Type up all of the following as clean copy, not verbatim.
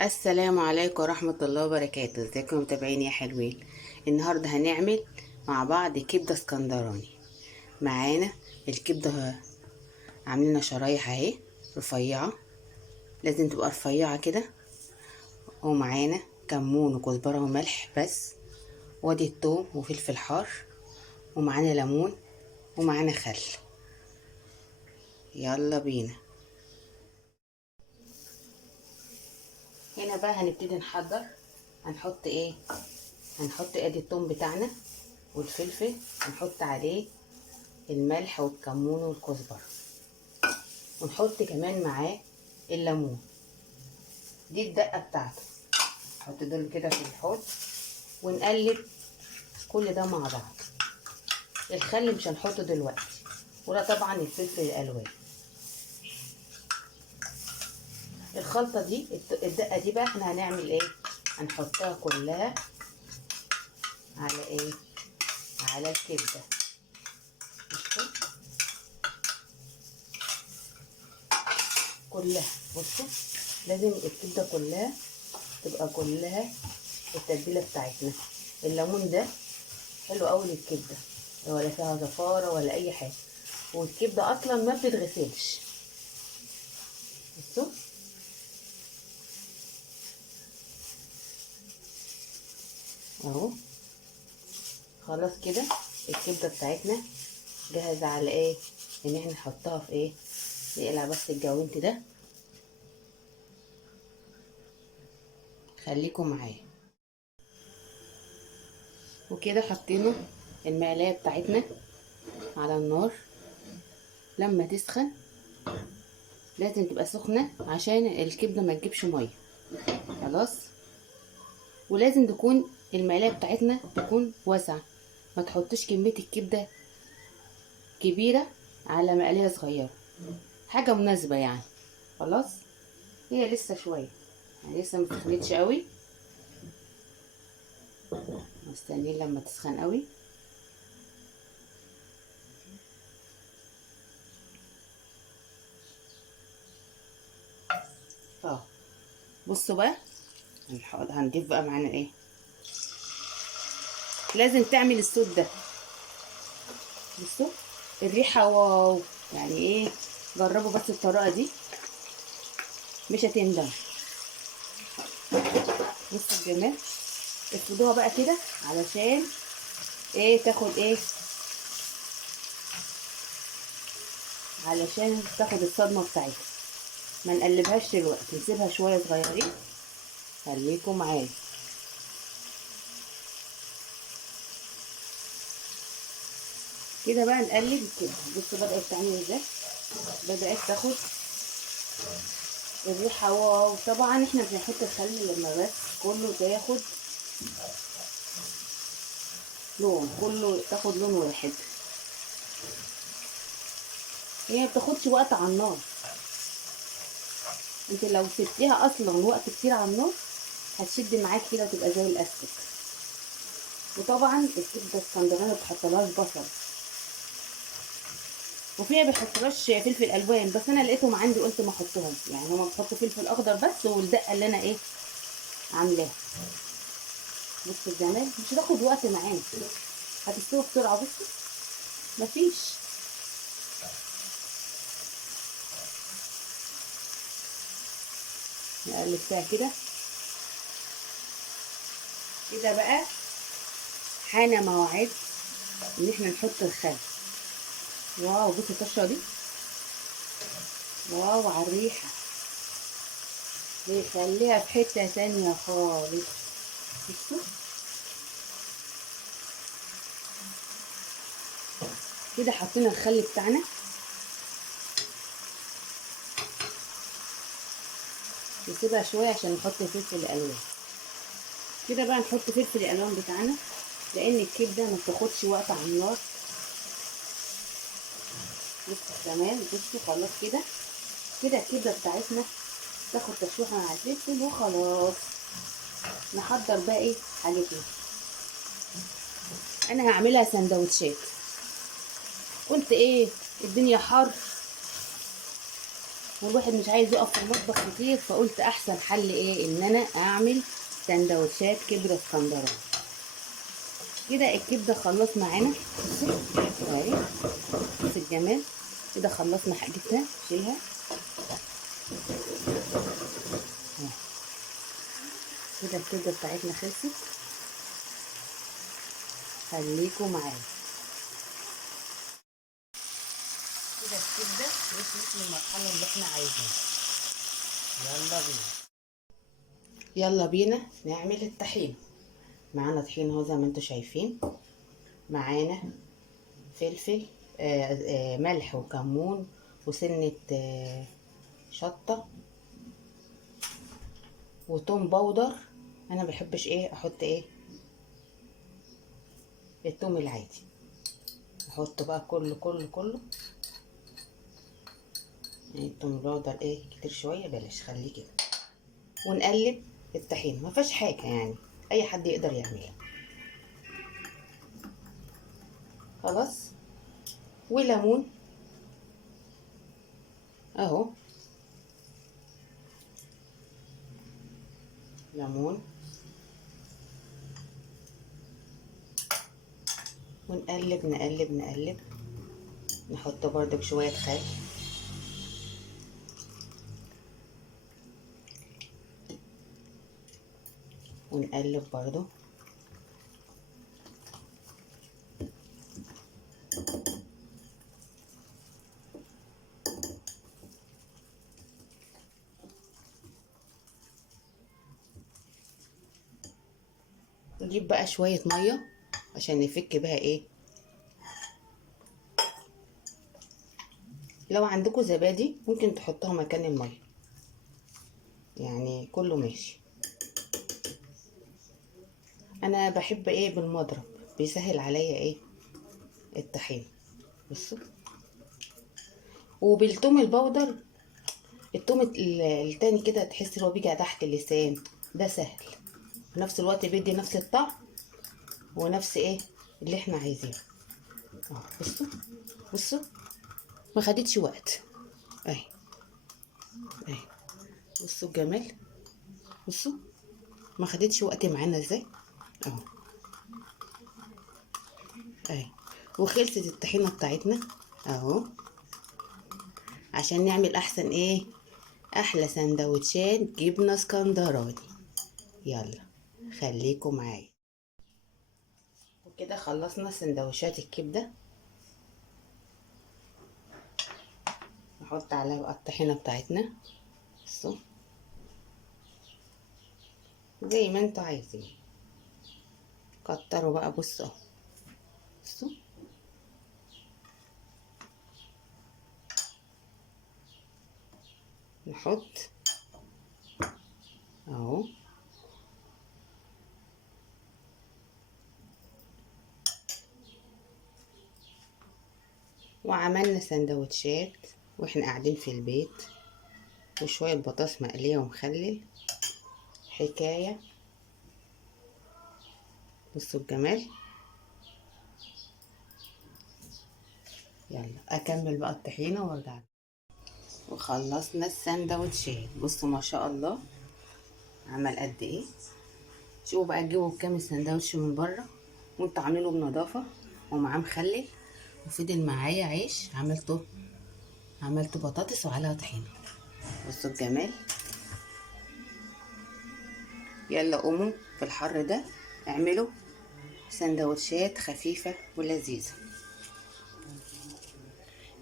السلام عليكم ورحمة الله وبركاته. ازيكم متابعين يا حلوين؟ النهاردة هنعمل مع بعض كبدة اسكندراني. معانا الكبدة عاملينها شرايح اهي رفيعة، لازم تبقى رفيعة كده. ومعانا كمون وكزبرة وملح بس، وادي التوم وفلفل حار، ومعانا ليمون، ومعانا خل. يلا بينا. هنا بقى هنبتدي نحضر. هنحط ايه؟ هنحط ادي التوم بتاعنا والفلفل، هنحط عليه الملح والكمون والكزبره، ونحط كمان معاه الليمون. دي الدقه بتاعته. نحط دول كده في الحوض ونقلب كل ده مع بعض. الخل مش هنحطه دلوقتي، ولا طبعا الفلفل الالوان. الخلطه دي الدقه دي بقى احنا هنعمل ايه؟ هنحطها كلها على ايه؟ على الكبده. كلها بصوا، لازم الكبده كلها تبقى كلها التتبيله بتاعتنا. الليمون ده حلو قوي للكبده، ولا فيها زفاره ولا اي حاجه، والكبده اصلا ما بتتغسلش. بصوا اهو. خلاص كده الكبده بتاعتنا جاهزه على ايه؟ ان احنا نحطها في ايه؟ نقلع بس الجوانت ده. خليكم معايا. وكده حطينا المقلايه بتاعتنا على النار. لما تسخن لازم تبقى سخنه عشان الكبده ما تجيبش ميه. خلاص. ولازم تكون المقلايه بتاعتنا تكون واسعه، ما تحطش كميه الكبده كبيره على مقلايه صغيره، حاجه مناسبه يعني. خلاص. هي لسه شويه يعني، لسه ما سخنتش قوي، مستنيين لما تسخن قوي. اه بصوا بقى، هنضيف بقى معانا ايه. لازم تعمل الصوت ده. بصوا الريحه واو، يعني ايه؟ جربوا بس الطريقه دي مش هتندم. بصوا الجمال. افردوها بقى كده علشان ايه؟ تاخد ايه؟ علشان تاخد الصدمه بتاعتها. ما نقلبهاش دلوقتي، نسيبها شويه صغيرين. خليكم معايا. كده بقى نقلب كده. بصوا بدأت تعمل ازاي، بدأت تاخد الريحة. وطبعا احنا مش هنحط الخل لما بس كله تاخد لون، كله تاخد لون واحد. هي مبتاخدش وقت على النار. انت لو سبتيها اصلا وقت كتير على النار هتشد معاك كده وتبقى زي الاستك. وطبعا الكبده الاسكندراني ما بتحطلهاش بصل، وفيها ما بيحطلهاش فلفل الوان، بس انا لقيتهم عندي قلت ما احطهم. يعني هما بيحطوا فلفل اخضر بس، والدقه اللي انا ايه عاملاها. بصوا الجمال، مش هتاخد وقت معانا، هتستوي بسرعه. بصوا مفيش. نقلب فيها كده. كده بقى حان موعد ان احنا نحط الخل. واو بصوا الطشه دي، واو على الريحه، بيخليها في حته تانية خالص. بصوا كده حطينا الخل بتاعنا. نسيبها شويه عشان نحط الفلفل الالوان. كده بقى نحط فلفل الالوان بتاعنا، لان الكبده ما بتاخدش وقت على النار. بصوا كمان، بصوا خلاص كده. كده الكبده بتاعتنا تاخد تشويحه مع الفلفل وخلاص. نحضر بقى ايه حاجتنا. انا هعملها سندوتشات. قلت ايه، الدنيا حر والواحد مش عايز يقف في المطبخ كتير، فقلت احسن حل ايه ان انا اعمل سندوتشات كبده اسكندراني. كده الكبده خلص معانا. بصوا اهي، بص الجمال. كده خلصنا حاجتها، شيلها كده. الكبده بتاعتنا خلصت. خليكم معايا. كده الكبده وصلت للمرحله اللي احنا عايزينها. يلا بينا، يلا بينا نعمل الطحين. معانا طحين اهو زي ما انتم شايفين. معانا فلفل، ملح وكمون وسنة شطة وتوم بودر. انا بحبش ايه احط ايه التوم العادي، احط بقى كله. يعني التوم البودر ايه كتير شوية، بلاش، خليه كده. ونقلب الطحين، ما فيهاش حاجة يعني، اي حد يقدر يعملها. خلاص. وليمون اهو، ليمون. ونقلب نقلب. نحط برضك شوية خل. ونقلب برضو. نجيب بقى شوية مية عشان نفك بها ايه. لو عندكم زبادي ممكن تحطوها مكان المية، يعني كله ماشي. انا بحب ايه بالمضرب، بيسهل عليا ايه الطحين. بصوا. وبالثوم البودر، الثوم التاني كده تحس هو بيجي تحت اللسان، ده سهل في نفس الوقت، بيدي نفس الطعم ونفس ايه اللي احنا عايزينه. بصوا ما خدتش وقت. اهي اهي، بصوا الجمال. بصوا ما خدتش وقت معانا ازاي اهو. اهي، وخلصت الطحينه بتاعتنا اهو، عشان نعمل احسن ايه، احلى سندوتشات جبنه اسكندراني. يلا خليكم معايا. وكده خلصنا سندوتشات الكبده. نحط عليها بقى الطحينه بتاعتنا. بصوا زي ما انتوا عايزين، كتروا بقى. بصوا بصوا نحط اهو. وعملنا سندوتشات واحنا قاعدين في البيت، وشوية بطاطس مقلية ومخلل، حكاية. بصوا الجمال. يلا اكمل بقى الطحينة وارجع. وخلصنا السندوتشات. بصوا ما شاء الله عمل قد ايه. شوفوا بقى تجيبوا كام سندوتش من بره وانتوا عاملينه بنظافة ومعاه مخلل. وفضل معايا عيش، عملت بطاطس وعليها طحينة. بصوا الجمال. يلا قوموا في الحر ده اعملوا سندوتشات خفيفة ولذيذة.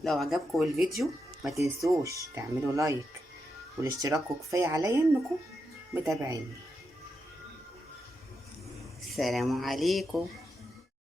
لو عجبكم الفيديو ما تنسوش تعملوا لايك والاشتراك، وكفاية عليا انكم متابعيني. السلام عليكم.